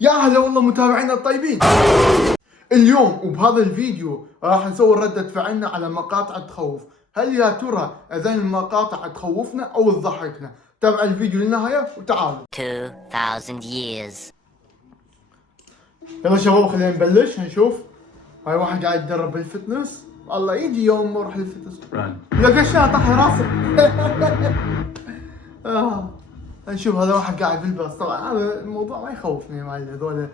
يا هلا والله متابعينا الطيبين. اليوم وبهذا الفيديو راح نسوي ردة فعلنا على مقاطع تخوف. هل يا ترى اذا المقاطع تخوفنا او تضحكنا؟ تابع الفيديو للنهاية وتعالوا. 2000 years. يلا شباب خلينا نبلش نشوف. هاي واحد قاعد يتدرب بالفتنس، والله يجي يوم ما اروح للفتنس لقى شاة طاح راسه. نشوف هذا واحد قاعد بالباص. طبعا هذا الموضوع ما يخوفني، مال هذول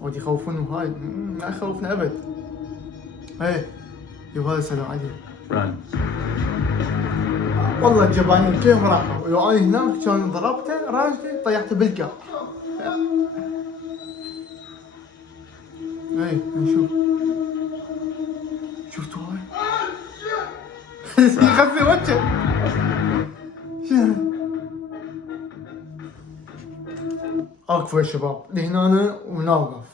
ود يخوفون وهاي ما يخوفنا ابد. ايه شوف هذا سلام عليه. والله الجبانين كيف راحوا، ولو اني هناك كان ضربته راجلي طيحته بالكعب. ايه نشوف. شفتوا هاي؟ يخفي وجهه. اقفوا يا شباب لهنا ونوقف.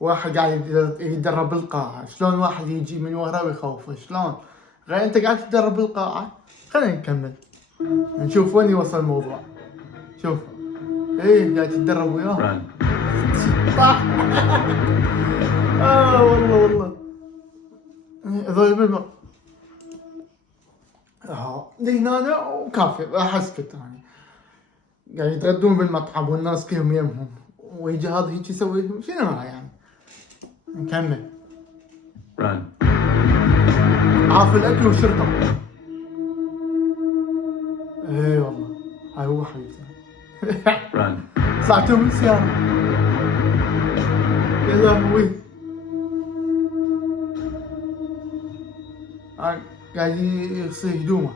واحد قاعد يتدرب بالقاعة، شلون واحد يجي من ورا ويخوفه؟ شلون؟ غير انت قاعد تتدرب بالقاعة. خلينا نكمل نشوف وين يوصل الموضوع. شوف ايه قاعد تتدرب وياه. طاح. والله هذول بالماء. لهنا وكافي راح اسكت يعني. قاعد يتغدون بالمطعم والناس كلهم يمهم، ويجي هذا هيك يسوي شنو يعني. نكمل. عارف الاكل والشرطة. اي والله هاي هو حبيبتي. طلعتوا من السيارة. يا لهوي. قاعد يغسل هدومه.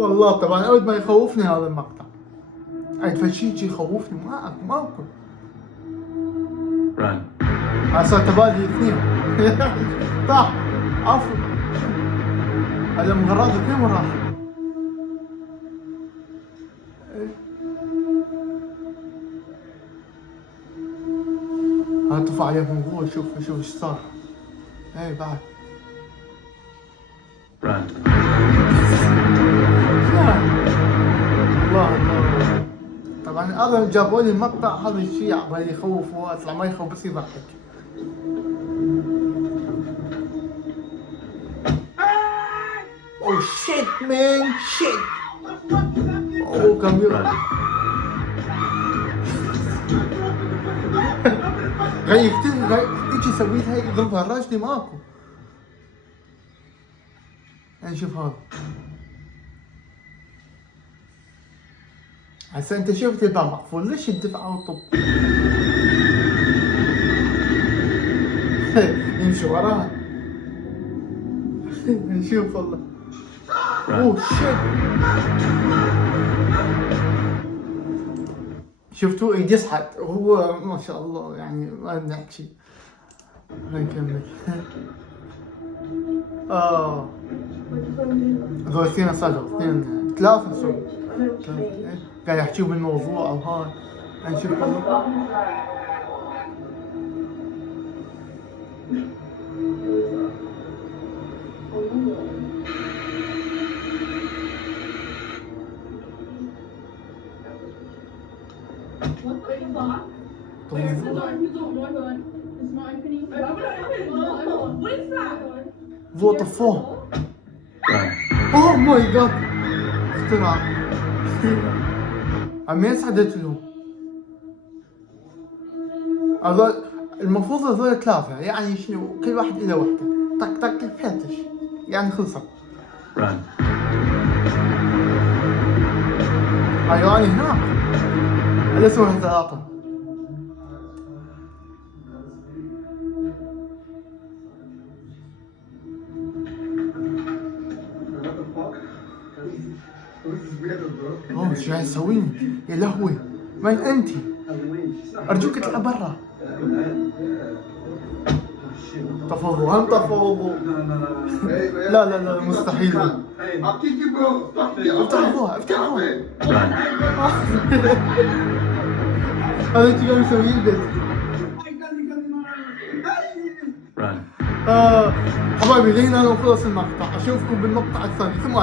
والله طبعا اول ما يخوفني هذا المقطع. عاد شيء يخوفني ماكو. صار تبادل اثنين. طاح عفوا. هذا مغراض اثنين وراح. هذا طفى عليه من جوا. شوف ايش صار. ايه بعد. الله. طبعا هذا جابوا لي المقطع هذا الشيء عبالي يخوف، واطلع ما يخوف بس يضحك. اوه شيت مان شيت. اوه كاميرا. غير ايش يسوي لها؟ يضربها راجلي ماكو. نشوف هذا. هسه انت شفت الباب مقفول، ليش الدفعة وطب؟ يمشي وراها. نشوف والله. اوه شيت. شفتوا ايدي يصحت وهو ما شاء الله يعني ما نحكي. نكمل. هذول اثنين صاروا اثنين ثلاثة صاروا. قاعد يحكيوا بالموضوع وهاي. نشوف والله. What the fuck? Oh my god. اختراع. عم ينسحدت لهم. هذول المفروض هذول ثلاثة، يعني شنو كل واحد إله وحدة. طق طق فتش يعني خلصت. أيوة أنا هناك. أنا أسوي ثلاثة. اوه شو قاعد تسويني؟ يا لهوي من انت؟ ارجوك اطلع برا. تفاوضوا هم تفاوضوا. لا مستحيل. افتحوها. هذا انت قاعد مسوي البيت. حبايبي لهنا خلص المقطع، اشوفكم بالمقطع الثاني، ثم